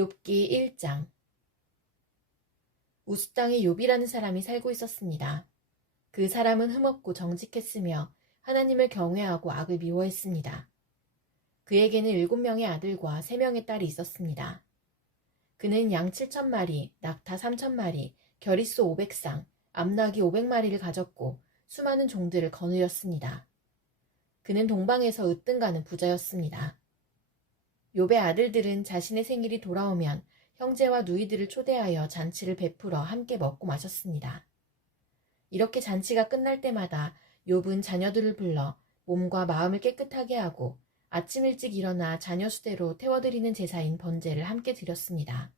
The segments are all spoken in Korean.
욥기 1장. 우스 땅에 욥이라는 사람이 살고 있었습니다. 그 사람은 흠없고 정직했으며 하나님을 경외하고 악을 미워했습니다. 그에게는 7명의 아들과 3명의 딸이 있었습니다. 그는 양 7,000마리, 낙타 3,000마리, 겨릿소 500쌍, 암나귀 500마리를 가졌고 수많은 종들을 거느렸습니다. 그는 동방에서 으뜸가는 부자였습니다. 욥의 아들들은 자신의 생일이 돌아오면 형제와 누이들을 초대하여 잔치를 베풀어 함께 먹고 마셨습니다. 이렇게 잔치가 끝날 때마다 욥은 자녀들을 불러 몸과 마음을 깨끗하게 하고 아침 일찍 일어나 자녀 수대로 태워드리는 제사인 번제를 함께 드렸습니다.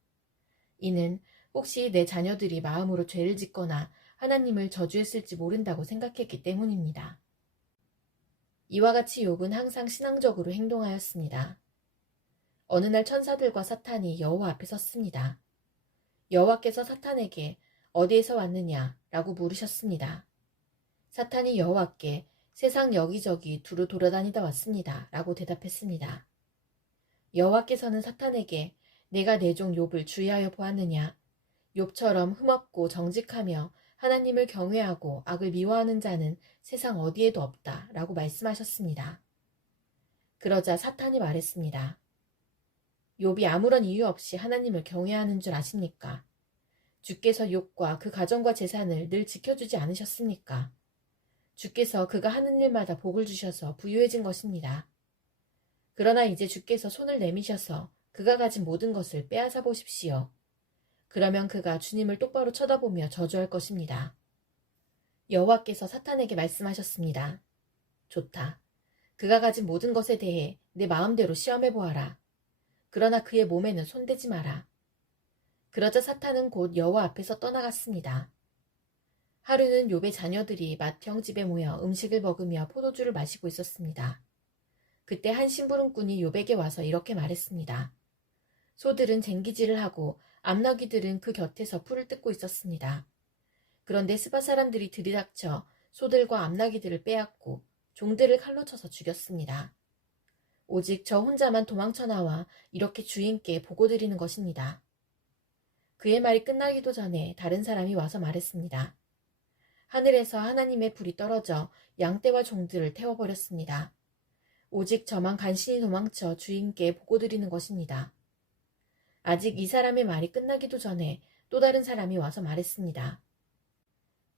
이는 혹시 내 자녀들이 마음으로 죄를 짓거나 하나님을 저주했을지 모른다고 생각했기 때문입니다. 이와 같이 욥은 항상 신앙적으로 행동하였습니다. 어느 날 천사들과 사탄이 여호와 앞에 섰습니다. 여호와께서 사탄에게 어디에서 왔느냐 라고 물으셨습니다. 사탄이 여호와께 세상 여기저기 두루 돌아다니다 왔습니다 라고 대답했습니다. 여호와께서는 사탄에게 내가 내 종 욥을 주의하여 보았느냐? 욥처럼 흠없고 정직하며 하나님을 경외하고 악을 미워하는 자는 세상 어디에도 없다 라고 말씀하셨습니다. 그러자 사탄이 말했습니다. 욥이 아무런 이유 없이 하나님을 경외하는 줄 아십니까? 주께서 욥과 그 가정과 재산을 늘 지켜주지 않으셨습니까? 주께서 그가 하는 일마다 복을 주셔서 부유해진 것입니다. 그러나 이제 주께서 손을 내미셔서 그가 가진 모든 것을 빼앗아 보십시오. 그러면 그가 주님을 똑바로 쳐다보며 저주할 것입니다. 여호와께서 사탄에게 말씀하셨습니다. 좋다. 그가 가진 모든 것에 대해 내 마음대로 시험해 보아라. 그러나 그의 몸에는 손대지 마라. 그러자 사탄은 곧 여호와 앞에서 떠나갔습니다. 하루는 욥의 자녀들이 맏형 집에 모여 음식을 먹으며 포도주를 마시고 있었습니다. 그때 한 심부름꾼이 욥에게 와서 이렇게 말했습니다. 소들은 쟁기질을 하고 암나귀들은 그 곁에서 풀을 뜯고 있었습니다. 그런데 스바 사람들이 들이닥쳐 소들과 암나귀들을 빼앗고 종들을 칼로 쳐서 죽였습니다. 오직 저 혼자만 도망쳐 나와 이렇게 주인께 보고드리는 것입니다. 그의 말이 끝나기도 전에 다른 사람이 와서 말했습니다. 하늘에서 하나님의 불이 떨어져 양떼와 종들을 태워버렸습니다. 오직 저만 간신히 도망쳐 주인께 보고드리는 것입니다. 아직 이 사람의 말이 끝나기도 전에 또 다른 사람이 와서 말했습니다.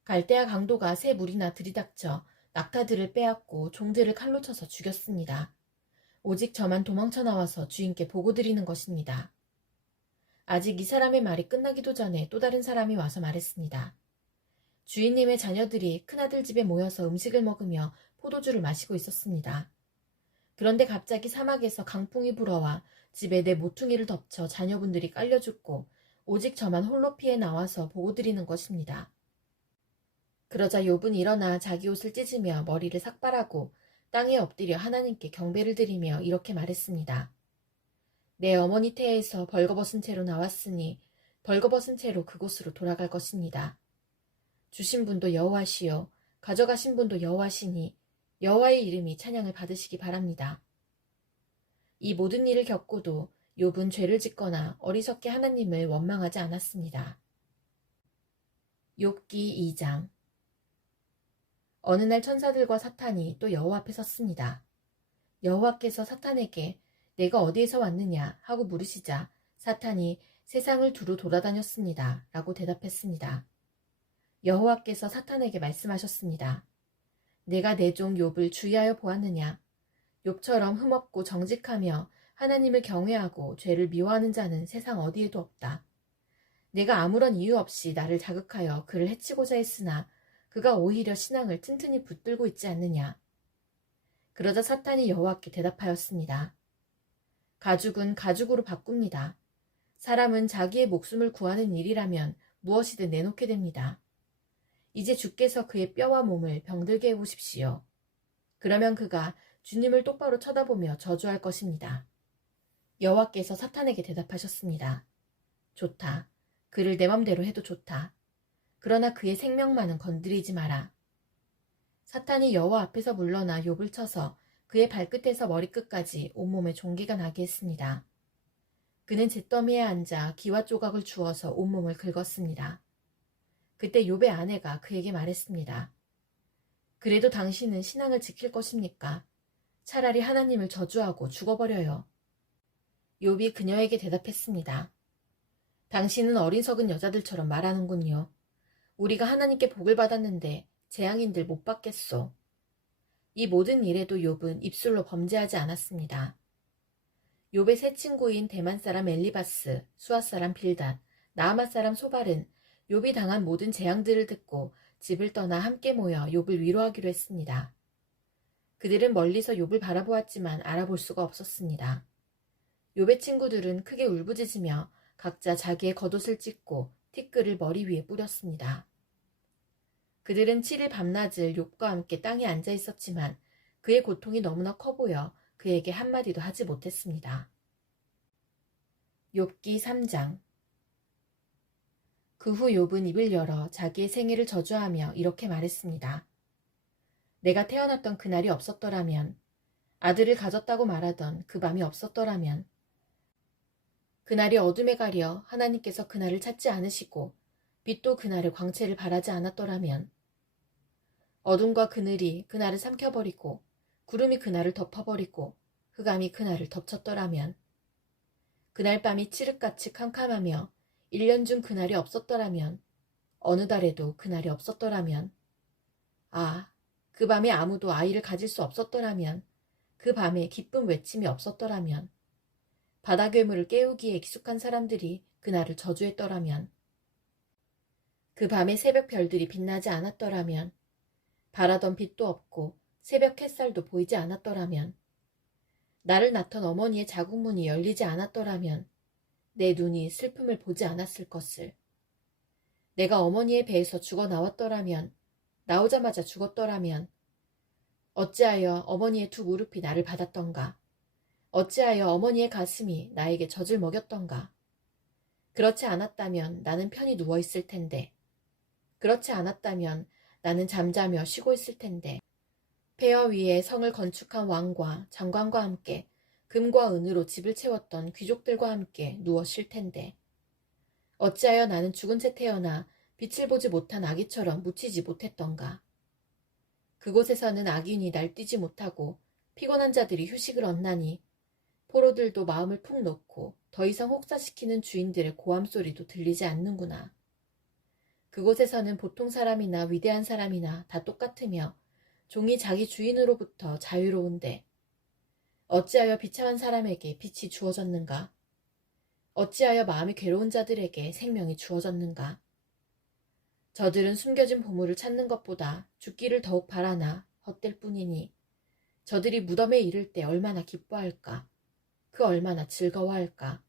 갈대아 강도가 새 무리나 들이닥쳐 낙타들을 빼앗고 종들을 칼로 쳐서 죽였습니다. 오직 저만 도망쳐 나와서 주인께 보고드리는 것입니다. 아직 이 사람의 말이 끝나기도 전에 또 다른 사람이 와서 말했습니다. 주인님의 자녀들이 큰아들 집에 모여서 음식을 먹으며 포도주를 마시고 있었습니다. 그런데 갑자기 사막에서 강풍이 불어와 집에 내 모퉁이를 덮쳐 자녀분들이 깔려 죽고 오직 저만 홀로 피해 나와서 보고드리는 것입니다. 그러자 욥은 일어나 자기 옷을 찢으며 머리를 삭발하고 땅에 엎드려 하나님께 경배를 드리며 이렇게 말했습니다. 내 어머니 태에서 벌거벗은 채로 나왔으니 벌거벗은 채로 그곳으로 돌아갈 것입니다. 주신 분도 여호와시요 가져가신 분도 여호와시니 여호와의 이름이 찬양을 받으시기 바랍니다. 이 모든 일을 겪고도 욥은 죄를 짓거나 어리석게 하나님을 원망하지 않았습니다. 욥기 2장. 어느 날 천사들과 사탄이 또 여호와 앞에 섰습니다. 여호와께서 사탄에게 내가 어디에서 왔느냐 하고 물으시자 사탄이 세상을 두루 돌아다녔습니다 라고 대답했습니다. 여호와께서 사탄에게 말씀하셨습니다. 내가 내 종 욥을 주의하여 보았느냐? 욥처럼 흠없고 정직하며 하나님을 경외하고 죄를 미워하는 자는 세상 어디에도 없다. 내가 아무런 이유 없이 나를 자극하여 그를 해치고자 했으나 그가 오히려 신앙을 튼튼히 붙들고 있지 않느냐. 그러자 사탄이 여호와께 대답하였습니다. 가죽은 가죽으로 바꿉니다. 사람은 자기의 목숨을 구하는 일이라면 무엇이든 내놓게 됩니다. 이제 주께서 그의 뼈와 몸을 병들게 해보십시오. 그러면 그가 주님을 똑바로 쳐다보며 저주할 것입니다. 여호와께서 사탄에게 대답하셨습니다. 좋다. 그를 내 맘대로 해도 좋다. 그러나 그의 생명만은 건드리지 마라. 사탄이 여호와 앞에서 물러나 욥을 쳐서 그의 발끝에서 머리끝까지 온몸에 종기가 나게 했습니다. 그는 잿더미에 앉아 기와 조각을 주워서 온몸을 긁었습니다. 그때 욥의 아내가 그에게 말했습니다. 그래도 당신은 신앙을 지킬 것입니까? 차라리 하나님을 저주하고 죽어버려요. 욥이 그녀에게 대답했습니다. 당신은 어리석은 여자들처럼 말하는군요. 우리가 하나님께 복을 받았는데 재앙인들 못 받겠소. 이 모든 일에도 욥은 입술로 범죄하지 않았습니다. 욥의 세 친구인 대만 사람 엘리바스, 수아 사람 빌닷, 나아마 사람 소발은 욥이 당한 모든 재앙들을 듣고 집을 떠나 함께 모여 욥을 위로하기로 했습니다. 그들은 멀리서 욥을 바라보았지만 알아볼 수가 없었습니다. 욥의 친구들은 크게 울부짖으며 각자 자기의 겉옷을 찢고 티끌을 머리 위에 뿌렸습니다. 그들은 7일 밤낮을 욥과 함께 땅에 앉아 있었지만 그의 고통이 너무나 커 보여 그에게 한마디도 하지 못했습니다. 욥기 3장. 그 후 욥은 입을 열어 자기의 생애를 저주하며 이렇게 말했습니다. 내가 태어났던 그날이 없었더라면, 아들을 가졌다고 말하던 그 밤이 없었더라면, 그날이 어둠에 가려 하나님께서 그날을 찾지 않으시고 빛도 그날의 광채를 바라지 않았더라면, 어둠과 그늘이 그날을 삼켜버리고 구름이 그날을 덮어버리고 흑암이 그날을 덮쳤더라면, 그날 밤이 칠흑같이 캄캄하며 1년 중 그날이 없었더라면, 어느 달에도 그날이 없었더라면, 그 밤에 아무도 아이를 가질 수 없었더라면, 그 밤에 기쁨 외침이 없었더라면, 바다 괴물을 깨우기에 익숙한 사람들이 그날을 저주했더라면, 그 밤에 새벽 별들이 빛나지 않았더라면, 바라던 빛도 없고 새벽 햇살도 보이지 않았더라면, 나를 낳던 어머니의 자궁문이 열리지 않았더라면 내 눈이 슬픔을 보지 않았을 것을. 내가 어머니의 배에서 죽어 나왔더라면, 나오자마자 죽었더라면, 어찌하여 어머니의 두 무릎이 나를 받았던가? 어찌하여 어머니의 가슴이 나에게 젖을 먹였던가? 그렇지 않았다면 나는 편히 누워있을 텐데. 그렇지 않았다면 나는 잠자며 쉬고 있을 텐데. 폐허 위에 성을 건축한 왕과 장관과 함께 금과 은으로 집을 채웠던 귀족들과 함께 누워 쉴 텐데. 어찌하여 나는 죽은 채 태어나 빛을 보지 못한 아기처럼 묻히지 못했던가. 그곳에서는 악인이 날뛰지 못하고 피곤한 자들이 휴식을 얻나니 포로들도 마음을 푹 놓고 더 이상 혹사시키는 주인들의 고함 소리도 들리지 않는구나. 그곳에서는 보통 사람이나 위대한 사람이나 다 똑같으며 종이 자기 주인으로부터 자유로운데, 어찌하여 비참한 사람에게 빛이 주어졌는가? 어찌하여 마음이 괴로운 자들에게 생명이 주어졌는가? 저들은 숨겨진 보물을 찾는 것보다 죽기를 더욱 바라나 헛될 뿐이니, 저들이 무덤에 이를 때 얼마나 기뻐할까? 그 얼마나 즐거워할까?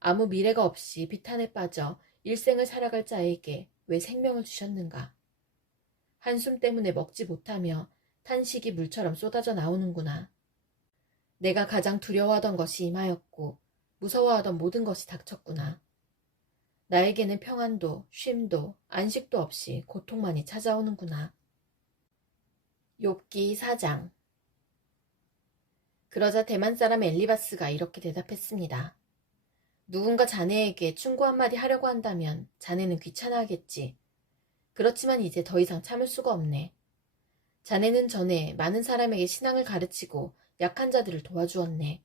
아무 미래가 없이 비탄에 빠져 일생을 살아갈 자에게 왜 생명을 주셨는가? 한숨 때문에 먹지 못하며 탄식이 물처럼 쏟아져 나오는구나. 내가 가장 두려워하던 것이 임하였고 무서워하던 모든 것이 닥쳤구나. 나에게는 평안도 쉼도 안식도 없이 고통만이 찾아오는구나. 욥기 4장. 그러자 대만 사람 엘리바스가 이렇게 대답했습니다. 누군가 자네에게 충고 한마디 하려고 한다면 자네는 귀찮아하겠지. 그렇지만 이제 더 이상 참을 수가 없네. 자네는 전에 많은 사람에게 신앙을 가르치고 약한 자들을 도와주었네.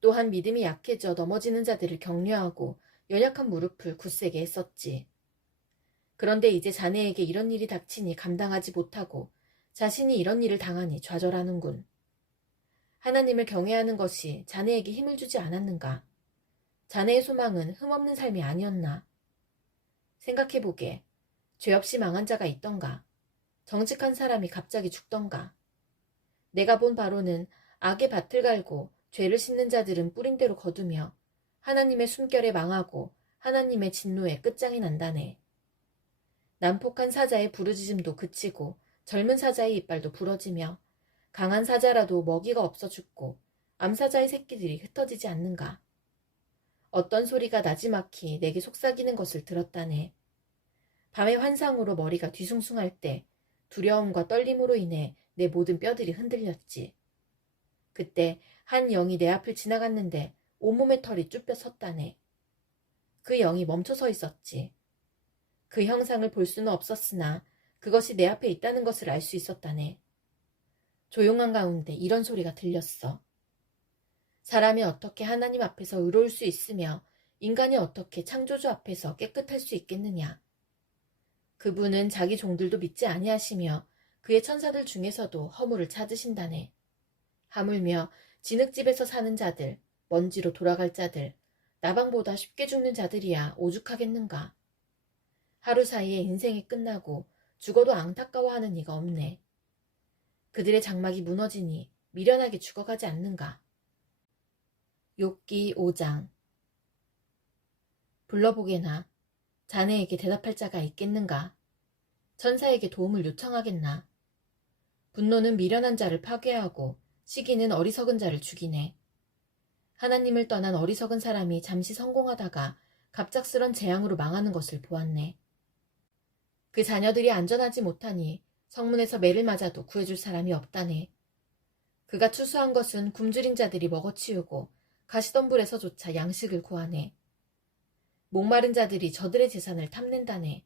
또한 믿음이 약해져 넘어지는 자들을 격려하고 연약한 무릎을 굳세게 했었지. 그런데 이제 자네에게 이런 일이 닥치니 감당하지 못하고 자신이 이런 일을 당하니 좌절하는군. 하나님을 경외하는 것이 자네에게 힘을 주지 않았는가? 자네의 소망은 흠없는 삶이 아니었나? 생각해보게. 죄 없이 망한 자가 있던가? 정직한 사람이 갑자기 죽던가? 내가 본 바로는 악의 밭을 갈고 죄를 씻는 자들은 뿌린 대로 거두며 하나님의 숨결에 망하고 하나님의 진노에 끝장이 난다네. 난폭한 사자의 부르짖음도 그치고 젊은 사자의 이빨도 부러지며 강한 사자라도 먹이가 없어 죽고 암사자의 새끼들이 흩어지지 않는가. 어떤 소리가 나지막히 내게 속삭이는 것을 들었다네. 밤의 환상으로 머리가 뒤숭숭할 때 두려움과 떨림으로 인해 내 모든 뼈들이 흔들렸지. 그때 한 영이 내 앞을 지나갔는데 온몸의 털이 쭈뼛 섰다네. 그 영이 멈춰 서 있었지. 그 형상을 볼 수는 없었으나 그것이 내 앞에 있다는 것을 알 수 있었다네. 조용한 가운데 이런 소리가 들렸어. 사람이 어떻게 하나님 앞에서 의로울 수 있으며 인간이 어떻게 창조주 앞에서 깨끗할 수 있겠느냐. 그분은 자기 종들도 믿지 아니하시며 그의 천사들 중에서도 허물을 찾으신다네. 하물며 진흙집에서 사는 자들, 먼지로 돌아갈 자들, 나방보다 쉽게 죽는 자들이야 오죽하겠는가. 하루 사이에 인생이 끝나고 죽어도 안타까워하는 이가 없네. 그들의 장막이 무너지니 미련하게 죽어가지 않는가. 욥기 5장. 불러보게나. 자네에게 대답할 자가 있겠는가. 천사에게 도움을 요청하겠나. 분노는 미련한 자를 파괴하고 시기는 어리석은 자를 죽이네. 하나님을 떠난 어리석은 사람이 잠시 성공하다가 갑작스런 재앙으로 망하는 것을 보았네. 그 자녀들이 안전하지 못하니 성문에서 매를 맞아도 구해줄 사람이 없다네. 그가 추수한 것은 굶주린 자들이 먹어치우고 가시덤불에서조차 양식을 구하네. 목마른 자들이 저들의 재산을 탐낸다네.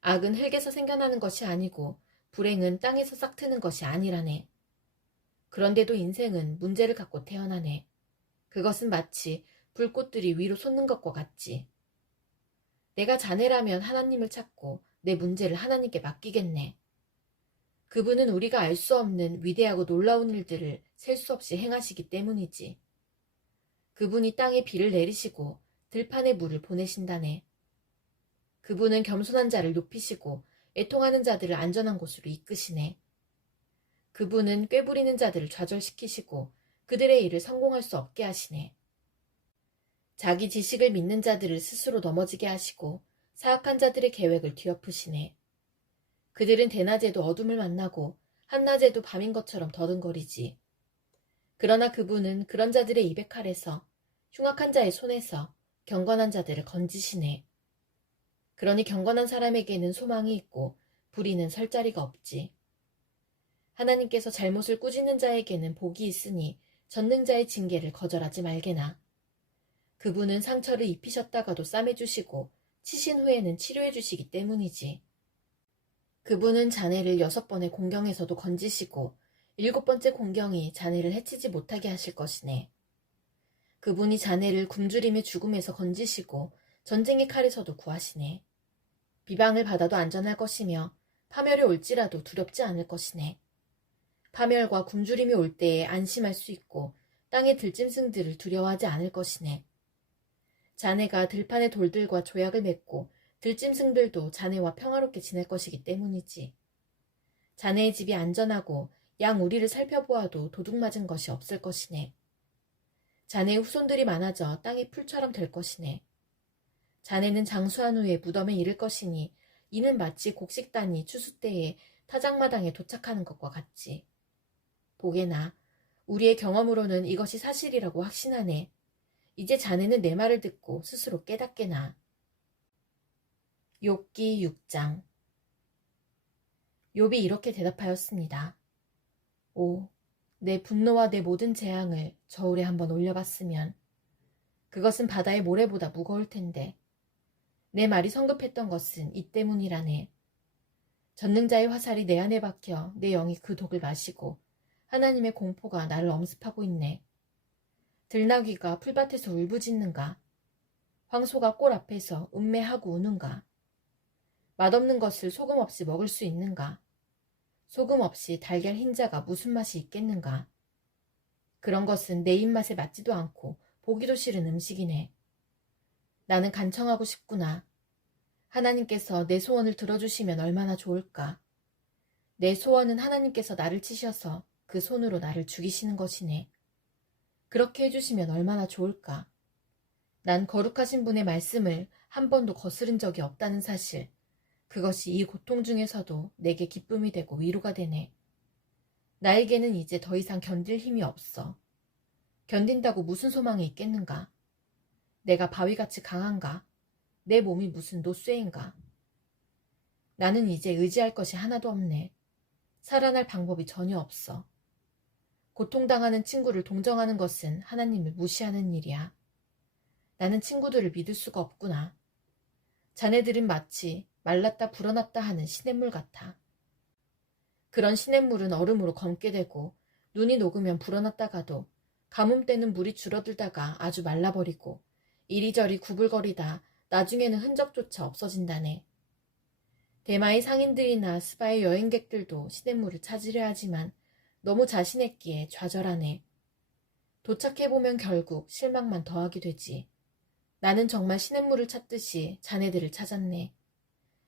악은 흙에서 생겨나는 것이 아니고 불행은 땅에서 싹트는 것이 아니라네. 그런데도 인생은 문제를 갖고 태어나네. 그것은 마치 불꽃들이 위로 솟는 것과 같지. 내가 자네라면 하나님을 찾고 내 문제를 하나님께 맡기겠네. 그분은 우리가 알 수 없는 위대하고 놀라운 일들을 셀 수 없이 행하시기 때문이지. 그분이 땅에 비를 내리시고 들판에 물을 보내신다네. 그분은 겸손한 자를 높이시고 애통하는 자들을 안전한 곳으로 이끄시네. 그분은 꾀부리는 자들을 좌절시키시고 그들의 일을 성공할 수 없게 하시네. 자기 지식을 믿는 자들을 스스로 넘어지게 하시고 사악한 자들의 계획을 뒤엎으시네. 그들은 대낮에도 어둠을 만나고 한낮에도 밤인 것처럼 더듬거리지. 그러나 그분은 그런 자들의 입의 칼에서 흉악한 자의 손에서 경건한 자들을 건지시네. 그러니 경건한 사람에게는 소망이 있고 불의는 설 자리가 없지. 하나님께서 잘못을 꾸짖는 자에게는 복이 있으니 전능자의 징계를 거절하지 말게나. 그분은 상처를 입히셨다가도 싸매주시고 치신 후에는 치료해주시기 때문이지. 그분은 자네를 6번의 공경에서도 건지시고 7번째 공경이 자네를 해치지 못하게 하실 것이네. 그분이 자네를 굶주림의 죽음에서 건지시고 전쟁의 칼에서도 구하시네. 비방을 받아도 안전할 것이며 파멸이 올지라도 두렵지 않을 것이네. 파멸과 굶주림이 올 때에 안심할 수 있고 땅의 들짐승들을 두려워하지 않을 것이네. 자네가 들판의 돌들과 조약을 맺고 들짐승들도 자네와 평화롭게 지낼 것이기 때문이지. 자네의 집이 안전하고 양 우리를 살펴보아도 도둑 맞은 것이 없을 것이네. 자네의 후손들이 많아져 땅이 풀처럼 될 것이네. 자네는 장수한 후에 무덤에 이를 것이니 이는 마치 곡식단이 추수 때에 타작마당에 도착하는 것과 같지. 보게나 우리의 경험으로는 이것이 사실이라고 확신하네. 이제 자네는 내 말을 듣고 스스로 깨닫게나. 욥기 6장. 욥이 이렇게 대답하였습니다. 오, 내 분노와 내 모든 재앙을 저울에 한번 올려봤으면 그것은 바다의 모래보다 무거울 텐데 내 말이 성급했던 것은 이 때문이라네. 전능자의 화살이 내 안에 박혀 내 영이 그 독을 마시고 하나님의 공포가 나를 엄습하고 있네. 들나귀가 풀밭에서 울부짖는가? 황소가 꼴 앞에서 음매하고 우는가? 맛없는 것을 소금 없이 먹을 수 있는가? 소금 없이 달걀 흰자가 무슨 맛이 있겠는가? 그런 것은 내 입맛에 맞지도 않고 보기도 싫은 음식이네. 나는 간청하고 싶구나. 하나님께서 내 소원을 들어주시면 얼마나 좋을까? 내 소원은 하나님께서 나를 치셔서 그 손으로 나를 죽이시는 것이네. 그렇게 해주시면 얼마나 좋을까? 난 거룩하신 분의 말씀을 한 번도 거스른 적이 없다는 사실, 그것이 이 고통 중에서도 내게 기쁨이 되고 위로가 되네. 나에게는 이제 더 이상 견딜 힘이 없어. 견딘다고 무슨 소망이 있겠는가? 내가 바위같이 강한가? 내 몸이 무슨 노쇠인가? 나는 이제 의지할 것이 하나도 없네. 살아날 방법이 전혀 없어. 고통당하는 친구를 동정하는 것은 하나님을 무시하는 일이야. 나는 친구들을 믿을 수가 없구나. 자네들은 마치 말랐다 불어났다 하는 시냇물 같아. 그런 시냇물은 얼음으로 검게 되고 눈이 녹으면 불어났다가도 가뭄 때는 물이 줄어들다가 아주 말라버리고 이리저리 구불거리다 나중에는 흔적조차 없어진다네. 대마의 상인들이나 스바의 여행객들도 시냇물을 찾으려 하지만 너무 자신있기에 좌절하네. 도착해보면 결국 실망만 더하게 되지. 나는 정말 시냇물을 찾듯이 자네들을 찾았네.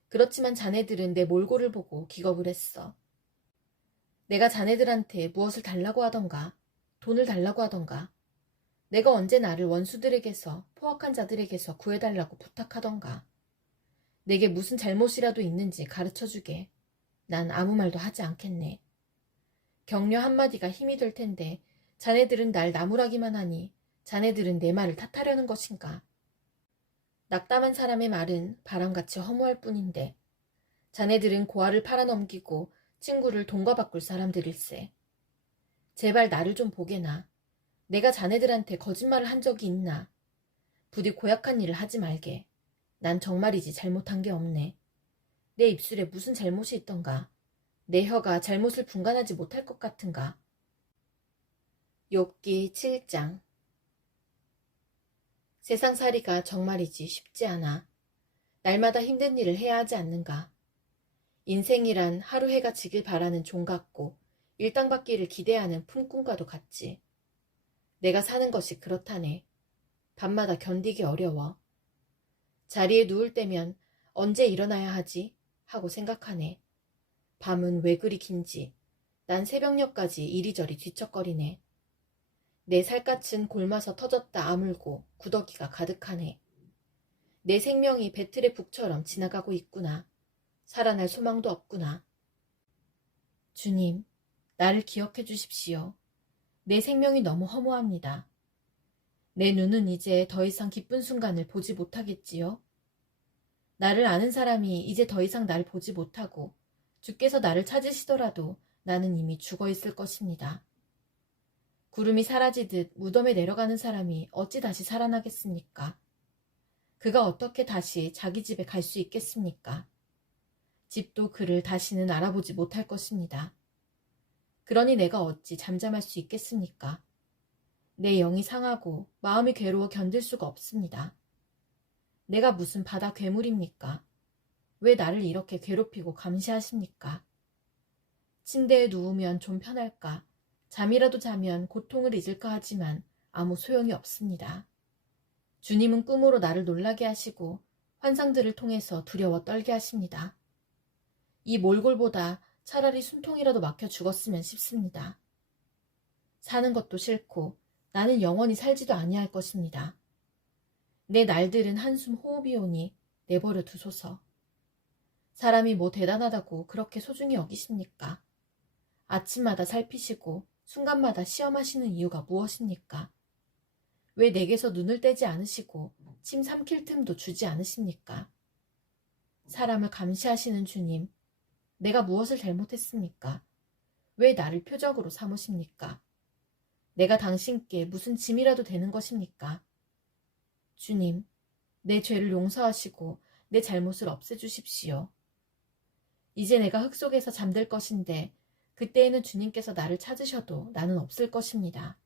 그렇지만 자네들은 내 몰골을 보고 기겁을 했어. 내가 자네들한테 무엇을 달라고 하던가, 돈을 달라고 하던가, 내가 언제 나를 원수들에게서, 포악한 자들에게서 구해달라고 부탁하던가, 내게 무슨 잘못이라도 있는지 가르쳐주게. 난 아무 말도 하지 않겠네. 격려 한마디가 힘이 될 텐데 자네들은 날 나무라기만 하니 자네들은 내 말을 탓하려는 것인가. 낙담한 사람의 말은 바람같이 허무할 뿐인데 자네들은 고아를 팔아넘기고 친구를 돈과 바꿀 사람들일세. 제발 나를 좀 보게나. 내가 자네들한테 거짓말을 한 적이 있나. 부디 고약한 일을 하지 말게. 난 정말이지 잘못한 게 없네. 내 입술에 무슨 잘못이 있던가. 내 혀가 잘못을 분간하지 못할 것 같은가. 욥기 7장. 세상살이가 정말이지 쉽지 않아. 날마다 힘든 일을 해야 하지 않는가. 인생이란 하루 해가 지길 바라는 종 같고 일당받기를 기대하는 품꾼과도 같지. 내가 사는 것이 그렇다네. 밤마다 견디기 어려워. 자리에 누울 때면 언제 일어나야 하지? 하고 생각하네. 밤은 왜 그리 긴지. 난 새벽녘까지 이리저리 뒤척거리네. 내 살갗은 골마서 터졌다 아물고 구더기가 가득하네. 내 생명이 배틀의 북처럼 지나가고 있구나. 살아날 소망도 없구나. 주님, 나를 기억해 주십시오. 내 생명이 너무 허무합니다. 내 눈은 이제 더 이상 기쁜 순간을 보지 못하겠지요? 나를 아는 사람이 이제 더 이상 나를 보지 못하고 주께서 나를 찾으시더라도 나는 이미 죽어 있을 것입니다. 구름이 사라지듯 무덤에 내려가는 사람이 어찌 다시 살아나겠습니까? 그가 어떻게 다시 자기 집에 갈 수 있겠습니까? 집도 그를 다시는 알아보지 못할 것입니다. 그러니 내가 어찌 잠잠할 수 있겠습니까? 내 영이 상하고 마음이 괴로워 견딜 수가 없습니다. 내가 무슨 바다 괴물입니까? 왜 나를 이렇게 괴롭히고 감시하십니까? 침대에 누우면 좀 편할까? 잠이라도 자면 고통을 잊을까 하지만 아무 소용이 없습니다. 주님은 꿈으로 나를 놀라게 하시고 환상들을 통해서 두려워 떨게 하십니다. 이 몰골보다 차라리 숨통이라도 막혀 죽었으면 싶습니다. 사는 것도 싫고 나는 영원히 살지도 아니할 것입니다. 내 날들은 한숨 호흡이 오니 내버려 두소서. 사람이 뭐 대단하다고 그렇게 소중히 여기십니까? 아침마다 살피시고 순간마다 시험하시는 이유가 무엇입니까? 왜 내게서 눈을 떼지 않으시고 침 삼킬 틈도 주지 않으십니까? 사람을 감시하시는 주님, 내가 무엇을 잘못했습니까? 왜 나를 표적으로 삼으십니까? 내가 당신께 무슨 짐이라도 되는 것입니까? 주님, 내 죄를 용서하시고 내 잘못을 없애주십시오. 이제 내가 흙 속에서 잠들 것인데 그때에는 주님께서 나를 찾으셔도 나는 없을 것입니다.